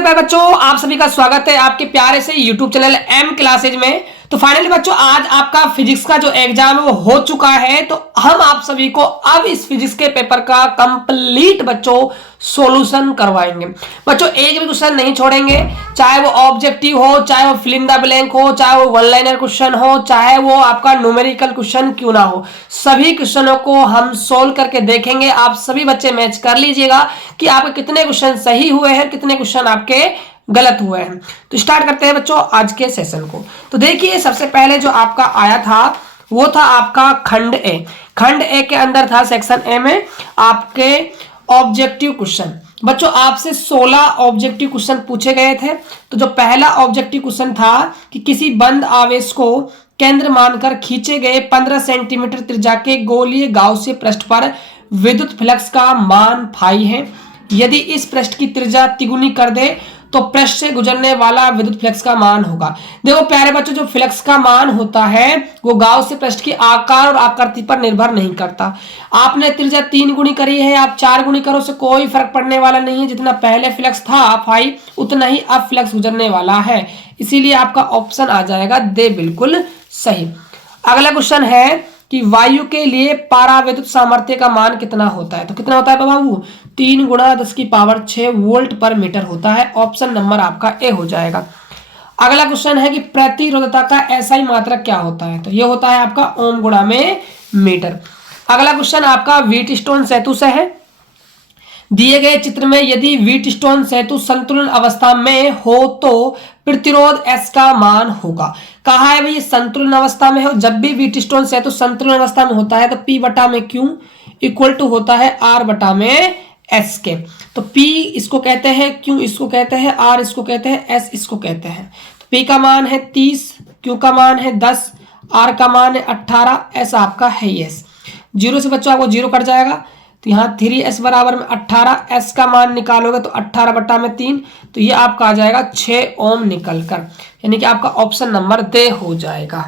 मेरे प्यारे बच्चों, आप सभी का स्वागत है आपके प्यारे से YouTube चैनल एम क्लासेज में। तो फाइनली बच्चों, आज आपका फिजिक्स का जो एग्जाम है वो हो चुका है। तो हम आप सभी को अब इस फिजिक्स के पेपर का कंप्लीट बच्चों सॉल्यूशन करवाएंगे। बच्चों एक भी क्वेश्चन नहीं छोड़ेंगे, चाहे वो ऑब्जेक्टिव हो, चाहे वो फिल इन द ब्लैंक हो, चाहे वो वन लाइनर क्वेश्चन हो, चाहे वो आपका न्यूमेरिकल क्वेश्चन क्यों ना हो, सभी क्वेश्चनों को हम सोल्व करके देखेंगे। आप सभी बच्चे मैच कर लीजिएगा कि आपके कितने क्वेश्चन सही हुए हैं, कितने क्वेश्चन आपके गलत हुए हैं। तो स्टार्ट करते हैं बच्चों आज के सेशन को। तो देखिए, सबसे पहले जो आपका आया था वो था आपका खंड ए। खंड ए के अंदर था सेक्शन ए में आपके ऑब्जेक्टिव क्वेश्चन। बच्चों आपसे 16 ऑब्जेक्टिव क्वेश्चन पूछे गए थे। तो जो पहला ऑब्जेक्टिव क्वेश्चन था कि किसी बंद आवेश को केंद्र मानकर खींचे गए 15 सेंटीमीटर त्रिज्या के गोलीय गाउसीय पृष्ठ पर विद्युत फ्लक्स का मान फाई है। यदि इस पृष्ठ की त्रिज्या तिगुनी कर दे तो पृष्ठ से गुजरने वाला विद्युत फ्लक्स का मान होगा। देखो प्यारे बच्चों, जो फ्लक्स का मान होता है वो गाउसीय पृष्ठ की आकार और आकृति पर निर्भर नहीं करता। आपने त्रिज्या 3 गुनी करी है, आप 4 गुनी करो, से कोई फर्क पड़ने वाला नहीं है। जितना पहले फ्लक्स था फाई, उतना ही अब फ्लक्स गुजरने वाला है। इसीलिए आपका ऑप्शन आ जाएगा दे, बिल्कुल सही। अगला क्वेश्चन है कि वायु के लिए पाराविद्युत सामर्थ्य का मान कितना होता है। तो कितना होता है बाबू? 3 गुणा 10 की पावर 6 वोल्ट पर मीटर होता है। ऑप्शन नंबर आपका ए हो जाएगा। अगला क्वेश्चन है कि प्रतिरोधकता का एसआई मात्रक क्या होता है। तो ये होता है आपका ओम गुणा में मीटर। अगला क्वेश्चन आपका व्हीटस्टोन सेतु से है। दिए गए चित्र में यदि व्हीटस्टोन सेतु संतुलन अवस्था में हो तो प्रतिरोध S का मान होगा। कहा है भाई संतुलन अवस्था में हो। जब भी व्हीटस्टोन सेतु संतुलन अवस्था में होता है तो P बटा में Q इक्वल टू होता है R बटा में S के। तो P इसको कहते हैं, Q इसको कहते हैं, R इसको कहते हैं, S इसको कहते हैं। तो P का मान है 30, Q का मान है 10, R का मान है 18, S आपका है S। जीरो से बच्चों आपको जीरो कट जाएगा, तो यहाँ 3s बराबर में 18, s का मान निकालोगे तो 18 बटा में 3, तो ये आपका आ जाएगा 6 ओम निकल कर, यानी कि आपका ऑप्शन नंबर दे हो जाएगा।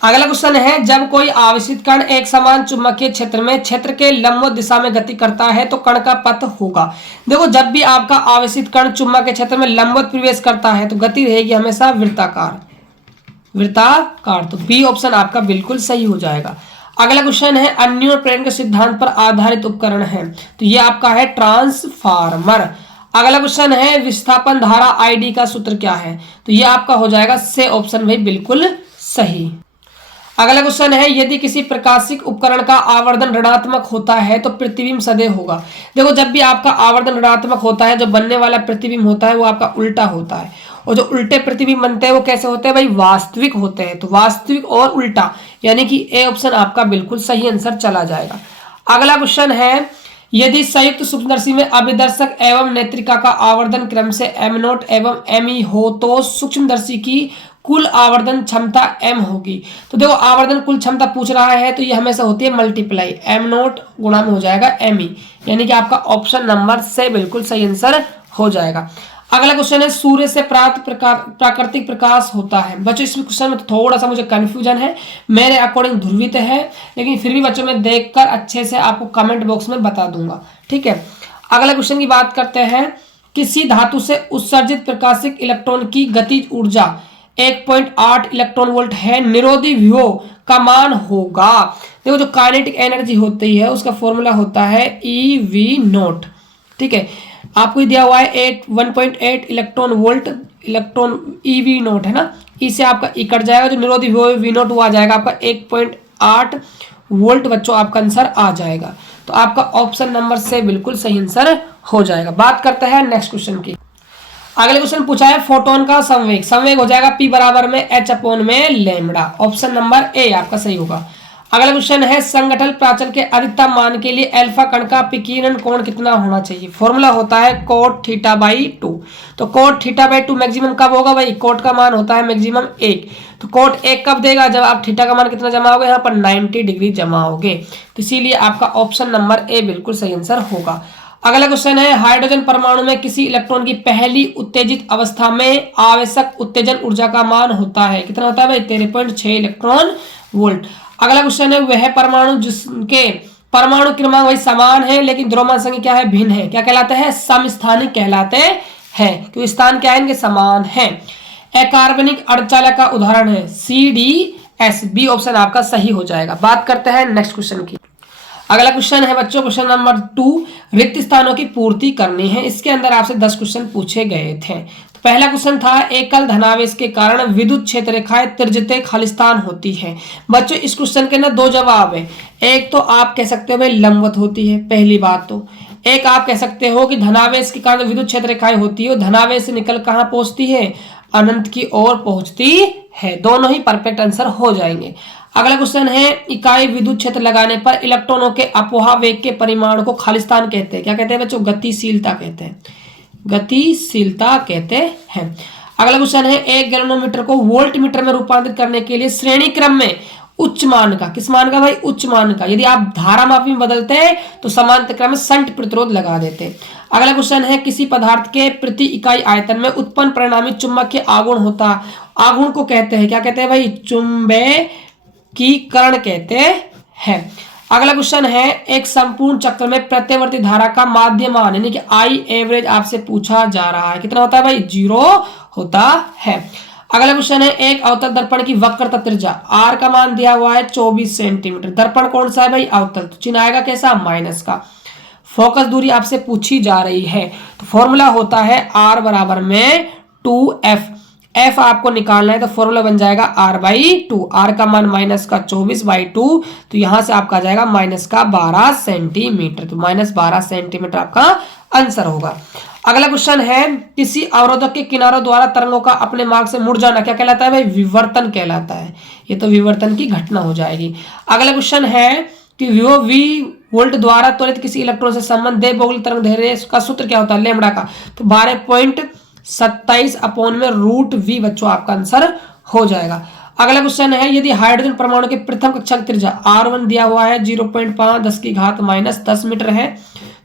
अगला क्वेश्चन है, जब कोई आवेशित कण एक समान चुंबकीय क्षेत्र में क्षेत्र के लंबवत दिशा में गति करता है तो कण का पथ होगा। देखो जब भी आपका आवेशित कण चुंबकीय क्षेत्र में लंबवत प्रवेश करता है तो गति रहेगी हमेशा वृत्ताकार। तो बी ऑप्शन आपका बिल्कुल सही हो जाएगा। अगला क्वेश्चन है, अन्योन्य प्रेरण के सिद्धांत पर आधारित उपकरण है। तो ये आपका है ट्रांसफार्मर। अगला क्वेश्चन है, विस्थापन धारा आईडी का सूत्र क्या है। तो ये आपका हो जाएगा से ऑप्शन भाई बिल्कुल सही। अगला क्वेश्चन है, यदि किसी प्रकाशिक उपकरण का आवर्धन ऋणात्मक होता है तो प्रतिबिंब सदैव होगा। देखो जब भी आपका आवर्धन ऋणात्मक होता है, जो बनने वाला प्रतिबिंब होता है वो आपका उल्टा होता है। और जो उल्टे प्रतिबिंब बनते हैं वो कैसे होते हैं भाई? वास्तविक होते हैं। तो वास्तविक और उल्टा, यानी कि ए ऑप्शन आपका बिल्कुल सही आंसर चला जाएगा। अगला क्वेश्चन है, यदि संयुक्त सूक्ष्मदर्शी में अभिदर्शक एवं नेत्रिका का आवर्धन क्रम से m0 एवं me हो तो सूक्ष्मदर्शी की कुल आवर्धन क्षमता m होगी। तो देखो आवर्धन कुल क्षमता पूछ रहा है तो ये हमेशा होती है मल्टीप्लाई, m0 गुणा में हो जाएगा me, यानी कि आपका ऑप्शन नंबर से बिल्कुल सही आंसर हो जाएगा। अगला क्वेश्चन है, सूर्य से प्राप्त प्राकृतिक प्रकाश होता है। बच्चों इस क्वेश्चन में थोड़ा सा मुझे कंफ्यूजन है, मेरे अकॉर्डिंग ध्रुवित है, लेकिन फिर भी बच्चों में देखकर अच्छे से आपको कमेंट बॉक्स में बता दूंगा, ठीक है। अगला क्वेश्चन की बात करते हैं, किसी धातु से उत्सर्जित प्रकाशिक इलेक्ट्रॉन की गतिज ऊर्जा 1.8 इलेक्ट्रॉन वोल्ट है, निरोधी विभव का मान होगा। देखो जो काइनेटिक एनर्जी होती है उसका फॉर्मूला होता है EV0, ठीक है। आपको दिया हुआ है 1.8 इलेक्ट्रॉन वोल्ट, इलेक्ट्रॉन EV0 है ना, इससे आपका ई कट जाएगा, जो निरोधी V0 वो आ जाएगा आपका 1.8 वोल्ट। बच्चों आपका आंसर आ जाएगा। तो आपका ऑप्शन नंबर से बिल्कुल सही आंसर हो जाएगा। बात करते हैं नेक्स्ट क्वेश्चन की। अगले क्वेश्चन पूछा है, फोटोन का संवेग। संवेग हो जाएगा P बराबर में h/λ। ऑप्शन नंबर ए आपका सही होगा। अगला क्वेश्चन है, संगठन प्राचल के अधिकतम मान के लिए अल्फा कण का विकिरण कोण कितना होना चाहिए। फॉर्मूला होता है cot θ/2। तो cot θ/2 मैक्सिमम कब होगा भाई? कोट का मान होता है मैक्सिमम 1। तो कोट 1 कब देगा? जब आप थीटा का मान कितना जमाओगे? यहाँ पर 90 डिग्री जमाओगे। तो इसीलिए आपका ऑप्शन नंबर ए बिल्कुल सही आंसर होगा। अगला क्वेश्चन है, हाइड्रोजन परमाणु में किसी इलेक्ट्रॉन की पहली उत्तेजित अवस्था में आवश्यक उत्तेजन ऊर्जा का मान होता है। कितना होता है भाई? 13.6 इलेक्ट्रॉन वोल्ट। अगला क्वेश्चन है, वह परमाणु जिसके परमाणु क्रमांक वही समान है लेकिन द्रव्यमान संख्या क्या है? भिन्न है, क्या कहलाते हैं? समस्थानिक कहलाते है, क्योंकि स्थान क्या है इनके समान है। अकार्बनिक अर्धचालक का उदाहरण है CDS, बी ऑप्शन आपका सही हो जाएगा। बात करते हैं नेक्स्ट क्वेश्चन की। अगला क्वेश्चन है बच्चों क्वेश्चन नंबर 2, रिक्त स्थानों की पूर्ति करनी है। इसके अंदर आपसे 10 क्वेश्चन पूछे गए थे। तो पहला क्वेश्चन था एकल धनावेश के कारण विद्युत क्षेत्र रेखाएं त्रिज्यते खालिस्तान होती है। बच्चों इस क्वेश्चन के ना दो जवाब है। एक तो आप कह सकते हो भाई लंबवत होती है, पहली बात तो। एक आप कह सकते हो कि धनावेश के कारण विद्युत क्षेत्र रेखाएं होती है, धनावेश से निकल कहां पहुंचती है, अनंत की ओर पहुंचती है। दोनों ही परफेक्ट आंसर हो जाएंगे। अगला क्वेश्चन है इकाई विद्युत क्षेत्र लगाने पर इलेक्ट्रॉनों के अपोहा वेग के परिमाण को खालिस्तान कहते हैं। क्या कहते हैं बच्चों? गतिशीलता कहते हैं, गतिशीलता कहते हैं। अगला क्वेश्चन है एक गैल्वेनोमीटर को वोल्ट मीटर में रूपांतरित करने के लिए श्रेणी क्रम में उच्च मान का, किस मान का भाई? उच्च मान का। यदि आप धारा मापी में बदलते हैं तो समांतर क्रम में शंट प्रतिरोध लगा देते हैं। अगला क्वेश्चन है किसी पदार्थ के प्रति इकाई आयतन में उत्पन्न परिणामी चुंबकीय आघूर्ण होता, आघूर्ण को कहते हैं, क्या कहते हैं भाई? चुंबकीकरण कहते हैं। अगला क्वेश्चन है एक संपूर्ण चक्र में प्रत्यवर्ती धारा का माध्य मान यानी कि आई एवरेज आपसे पूछा जा रहा है। कितना होता है भाई? 0 होता है। अगला क्वेश्चन है एक अवतल दर्पण की वक्रता त्रिज्या आर का मान दिया हुआ है 24 सेंटीमीटर। दर्पण कौन सा है भाई? अवतल, तो चिन्ह आएगा कैसा? माइनस का। फोकस दूरी आपसे पूछी जा रही है, तो फॉर्मूला होता है R बराबर में 2F। F आपको निकालना है तो फॉर्मूला बन जाएगा R/2। R का मान माइनस का 24/2, तो यहां से आपका आ जाएगा माइनस का 12 सेंटीमीटर। तो माइनस 12 सेंटीमीटर आपका आंसर होगा। अगला क्वेश्चन है किसी अवरोधक के किनारों द्वारा तरंगों का अपने मार्ग से मुड़ जाना क्या कहलाता है भाई? विवर्तन कहलाता है। ये तो विवर्तन की घटना हो जाएगी। अगला क्वेश्चन है कि V वोल्ट द्वारा त्वरित किसी इलेक्ट्रॉन से संबंध दे बोगली तरंग दैर्ध्य का सूत्र क्या होता है? लैम्बडा का। तो 12.27 अपॉन में √V बच्चों आपका आंसर हो जाएगा। अगला क्वेश्चन है यदि हाइड्रोजन परमाणु के प्रथम कक्षा की त्रिज्या R1 दिया हुआ है 0.5 10⁻⁻10 मीटर है,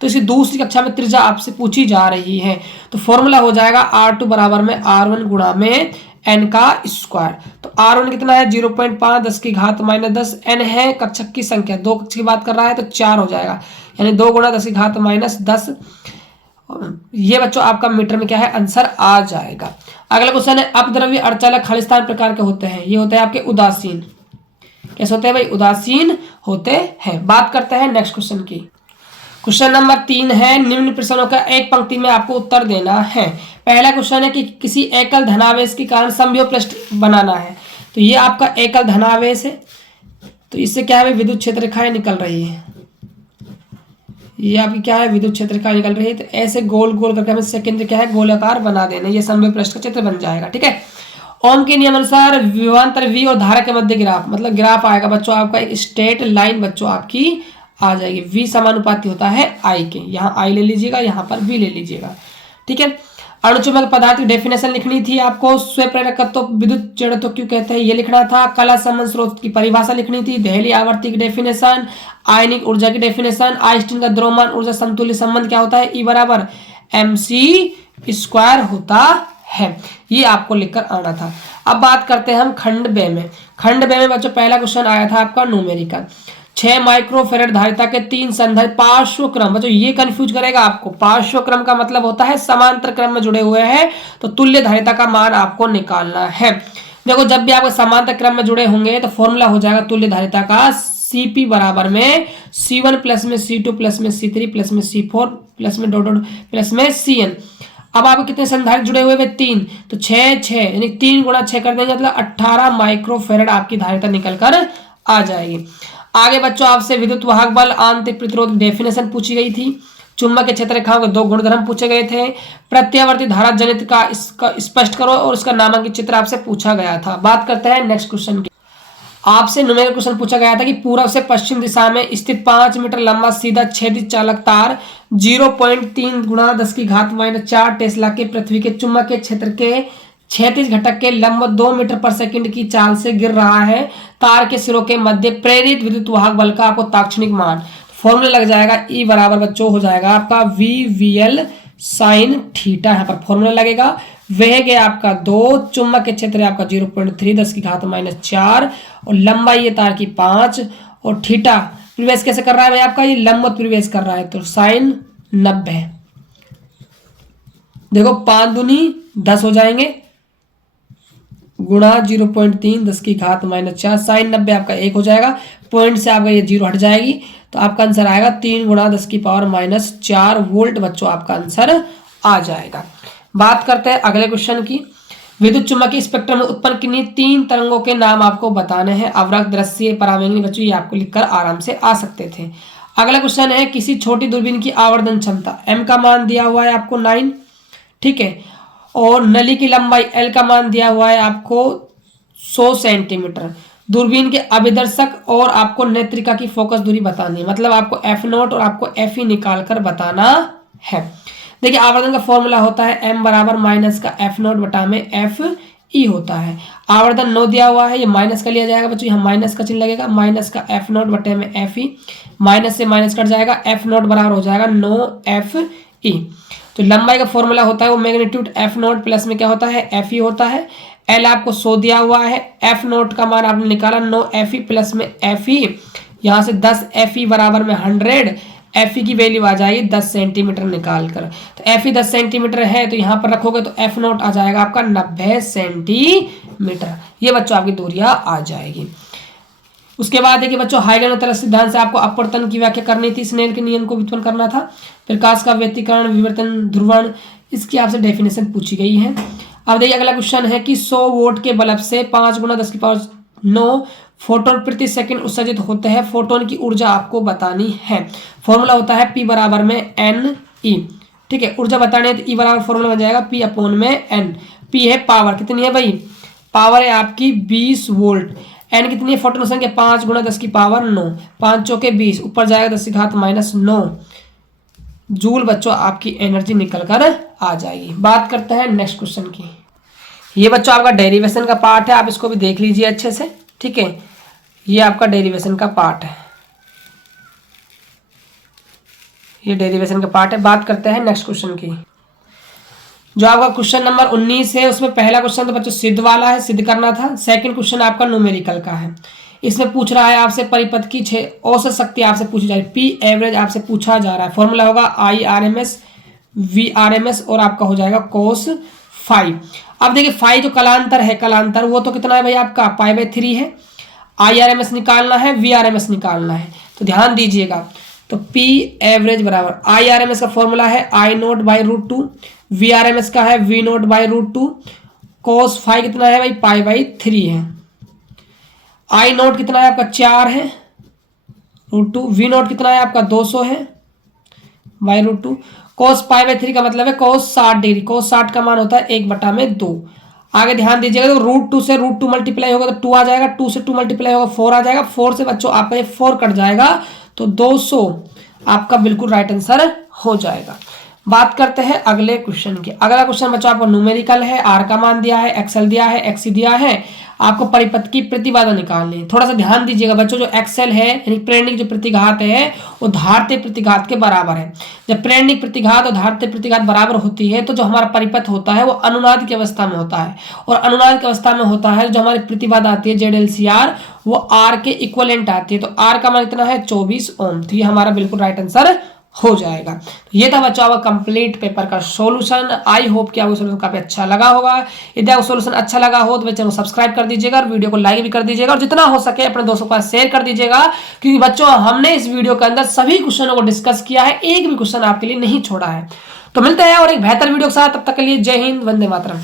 तो इसकी दूसरी कक्षा में त्रिज्या आपसे पूछी जा रही है, तो फॉर्मूला हो जाएगा R2 बराबर में R1 गुणा में n का स्क्वायर। तो R1 कितना है? 0.5 10⁻⁻10। n है कक्षक की संख्या, दो कक्षक की बात कर रहा है तो 4 हो जाएगा, यानी 2 गुणा 10⁻⁻10। ये बच्चों आपका मीटर में क्या है? आंसर आ जाएगा। अगला क्वेश्चन है अपद्रव्य अर्धचालक खालिस्तान प्रकार के होते हैं। ये होते हैं आपके उदासीन। कैसे होते हैं भाई? उदासीन होते हैं। बात करते हैं नेक्स्ट क्वेश्चन की। क्वेश्चन नंबर 3 है निम्न प्रश्नों का एक पंक्ति में आपको उत्तर देना है। पहला क्वेश्चन है कि किसी एकल धनावेश के कारण समविभव पृष्ठ बनाना है। तो ये आपका एकल धनावेश है, तो इससे क्या है? विद्युत क्षेत्र रेखाएं निकल रही है। ये आपकी क्या है? विद्युत क्षेत्र रेखाएं निकल रही है। तो ऐसे गोल गोल करके हमें सेकेंड क्या है? गोलाकार बना देना, ये समविभव पृष्ठ का चित्र बन जाएगा। ठीक है। ओम के नियम अनुसार विभवांतर V और धारा के मध्य ग्राफ, मतलब ग्राफ आएगा बच्चों आपका एक स्ट्रेट लाइन बच्चों आपकी आ जाएगी। V समानुपाती होता है I के, यहाँ I ले लीजिएगा, यहाँ पर V ले लीजिएगा। ठीक है। अणुचुंबक पदार्थ की डेफिनेशन लिखनी थी आपको। स्वप्रेरकत्व विद्युत जड़त्व क्यों कहते हैं ये लिखना था। कला संबंध स्रोत की परिभाषा लिखनी थी। दहली आवर्ती की डेफिनेशन, आयनिक ऊर्जा की डेफिनेशन, आइंस्टीन का द्रव्यमान ऊर्जा समतुल्य संबंध क्या होता है? E बराबर mc² होता है। ये आपको लिखकर आना था। अब बात करते हैं हम खंड बे में। खंड बे में बच्चों पहला क्वेश्चन आया था आपका न्यूमेरिकल। 6 माइक्रोफेरेड धारिता के 3 संधारित्र पार्श्व क्रम, बच्चों ये कंफ्यूज करेगा आपको। पार्श्व क्रम का मतलब होता है समांतर क्रम में जुड़े हुए हैं, तो तुल्य धारिता का मान आपको निकालना है। देखो जब भी आपको समांतर क्रम में जुड़े होंगे तो फॉर्मूला हो जाएगा तुल्य धारिता का Cp बराबर में C1 प्लस में C2 प्लस में C3 प्लस में C4 प्लस में डॉट प्लस में Cn। अब आपको कितने संधारित्र जुड़े हुए हैं? 3, तो 6 यानी 3 गुणा 6 कर देंगे, मतलब 18 माइक्रोफेरेड आपकी धारिता निकल कर आ जाएगी। आगे बच्चों आपसे विद्युत वाहक बल आंतरिक प्रतिरोध डेफिनेशन पूछी गई थी। चुंबकीय क्षेत्र रेखाओं के 2 गुणधर्म पूछे गए थे। प्रत्यावर्ती धारा जनित का इसका स्पष्ट करो और उसका नामांकित चित्र आपसे पूछा गया था। बात करते हैं नेक्स्ट क्वेश्चन की। आपसे न्यूमेरिकल क्वेश्चन पूछा गया था कि पूर्व से पश्चिम दिशा में स्थित 5 मीटर लंबा सीधा छेदित चालक तार 0.3 गुणा 10⁻⁻4 टेस्ला के पृथ्वी के चुंबकीय क्षेत्र के क्षैतिज घटक के लंबवत 2 मीटर पर सेकंड की चाल से गिर रहा है। तार के सिरों के मध्य प्रेरित विद्युत वाहक बल का आपको ताक्षणिक मान फॉर्मूला लग जाएगा। E बराबर बच्चों हो जाएगा आपका VVL sin थीटा। यहाँ पर फॉर्मूला लगेगा। वेग है आपका 2, चुंबक के क्षेत्र है आपका 0.3 10⁻⁻4 और लंबाई है तार की 5 और थीटा प्रवेश कैसे कर रहा है भाई? आपका ये लंबवत प्रवेश कर रहा है, तो sin 90। देखो 5 दूनी 10 हो जाएंगे, गुणा 0.3 10 की घात -4 साइन 90 आपका 1 हो जाएगा, पॉइंट से आपका ये 0 हट जाएगी, तो आपका आंसर आएगा 3 गुणा 10 की पावर -4 वोल्ट बच्चों आपका आंसर आ जाएगा। बात करते हैं अगले क्वेश्चन की। विद्युत चुम्बकीय स्पेक्ट्रम में उत्पन्न किन्हीं 3 तरंगों के नाम आपको बताने हैं। अवरक्त, दृश्य, परावैंगनी बच्चों ये आपको लिखकर आराम से आ सकते थे। अगला क्वेश्चन है, किसी छोटी दूरबीन की आवर्धन क्षमता m का मान दिया हुआ है आपको 9, ठीक है, और नली की लंबाई l का मान दिया हुआ है आपको 100 सेंटीमीटर। दूरबीन के अभिदर्शक और आपको नेत्रिका की फोकस दूरी बतानी है, मतलब आपको f0 और आपको fe निकाल कर बताना है। देखिए आवर्धन का फॉर्मूला होता है m बराबर माइनस का f0 बटा में fe होता है। आवर्धन 9 दिया हुआ है, ये माइनस का लिया जाएगा बच्चों, यहाँ माइनस का चिन्ह लगेगा, माइनस का f0 बटे में fe, माइनस से माइनस कट जाएगा, f0 बराबर हो जाएगा 9 fe। तो लंबाई का फॉर्मूला होता है वो मैग्नीट्यूड f0 प्लस में क्या होता है fe होता है। l आपको 100 दिया हुआ है, f0 का मान आपने निकाला 9 fe प्लस में fe, यहाँ से 10 fe बराबर में 100, fe की वैल्यू आ जाएगी 10 सेंटीमीटर निकाल कर। तो fe 10 सेंटीमीटर है तो यहाँ पर रखोगे तो f0 आ जाएगा आपका 90 सेंटीमीटर। ये बच्चों आपकी दूरियां आ जाएगी। उसके बाद देखिए बच्चों हाइगन और तरंग सिद्धांत से आपको अपवर्तन की व्याख्या करनी थी, स्नेल के नियम को व्युत्पन्न करना था, प्रकाश का व्यतिकरण, विवर्तन, ध्रुवण, इसकी आपसे डेफिनेशन पूछी गई है। अब देखिए अगला क्वेश्चन है कि 100 वोल्ट के बल्ब से 5 गुणा 10 की पावर 9 फोटोन प्रति सेकंड उत्सर्जित होते हैं। फोटोन की ऊर्जा आपको बतानी है। फॉर्मूला होता है P बराबर में NE, ठीक है, ऊर्जा बताने तो E बराबर फॉर्मूला बन जाएगा P अपॉन में N। P है पावर, कितनी है भाई, पावर है आपकी 20 वोल्ट। N कितनी है, फोटोन संख्या 5 गुणा 10 की पावर 9, 5 चौके 20, ऊपर जाएगा 10 की घात -9 जूल बच्चों आपकी एनर्जी निकल कर आ जाएगी। बात करते हैं नेक्स्ट क्वेश्चन की। ये बच्चों आपका डेरिवेशन का पार्ट है, आप इसको भी देख लीजिए अच्छे से, ठीक है, ये आपका डेरिवेशन का पार्ट है, ये डेरिवेशन का पार्ट है। बात करते हैं नेक्स्ट क्वेश्चन की। जो आपका क्वेश्चन नंबर 19 है उसमें पहला क्वेश्चन तो बच्चों सिद्ध वाला है, सिद्ध करना था। सेकंड क्वेश्चन आपका न्यूमेरिकल का है। इसमें पूछ रहा है आपसे परिपथ की औसत शक्ति आपसे पूछी जा रही है, पी एवरेज आपसे पूछा जा रहा है। फॉर्मूला होगा IRMS VRMS और आपका हो जाएगा cos फाई। अब देखिए फाई जो कलांतर है, कलांतर वो तो कितना है भाई आपका π/3 है। IRMS निकालना है, VRMS निकालना है, तो ध्यान दीजिएगा। तो P एवरेज बराबर IRMS का फॉर्मूला है I0/√2, VRMS का है V0/√2, cos फाई कितना है भाई π/3 है। I0 कितना है आपका 4 है √2, V0 कितना है आपका 200 है /√2, cos π/3 का मतलब है cos 60 डिग्री, cos 60 का मान होता है 1/2। आगे ध्यान दीजिएगा तो √2 से √2 मल्टीप्लाई होगा तो 2 आ जाएगा, 2 से 2 मल्टीप्लाई होगा 4 आ जाएगा, 4 से बच्चों आपका ये 4 कट जाएगा तो 200 आपका बिल्कुल राइट आंसर हो जाएगा। बात करते हैं अगले क्वेश्चन की। अगला क्वेश्चन बच्चों आपको न्यूमेरिकल है, आर का मान दिया है, एक्सएल दिया है, एक्सी दिया है, आपको परिपथ की प्रतिबाधा निकालनी है। थोड़ा सा ध्यान दीजिएगा बच्चों, जो एक्सएल है यानी प्रेरणिक जो प्रतिघात है वो धारते प्रतिघात के बराबर है। जब प्रेरणिक प्रतिघात और धारते प्रतिघात बराबर होती है तो जो हमारा परिपथ होता है वो अनुनाद की अवस्था में होता है, और अनुनाद की अवस्था में होता है जो हमारी प्रतिबाधा आती है ZLCR वो आर के इक्वलेंट आती है। तो आर का मान कितना है 24 ओम, तो ये हमारा बिल्कुल राइट आंसर हो जाएगा। तो ये था बच्चों आपका कंप्लीट पेपर का सॉल्यूशन। आई होप कि आपको सॉल्यूशन काफी अच्छा लगा होगा। यदि आपको सॉल्यूशन अच्छा लगा हो तो मेरे चैनल को सब्सक्राइब कर दीजिएगा और वीडियो को लाइक भी कर दीजिएगा, और जितना हो सके अपने दोस्तों के पास शेयर कर दीजिएगा, क्योंकि बच्चों हमने इस वीडियो के अंदर सभी क्वेश्चनों को डिस्कस किया है, एक भी क्वेश्चन आपके लिए नहीं छोड़ा है। तो मिलते हैं और एक बेहतर वीडियो के साथ, तब तक के लिए जय हिंद, वंदे मातरम।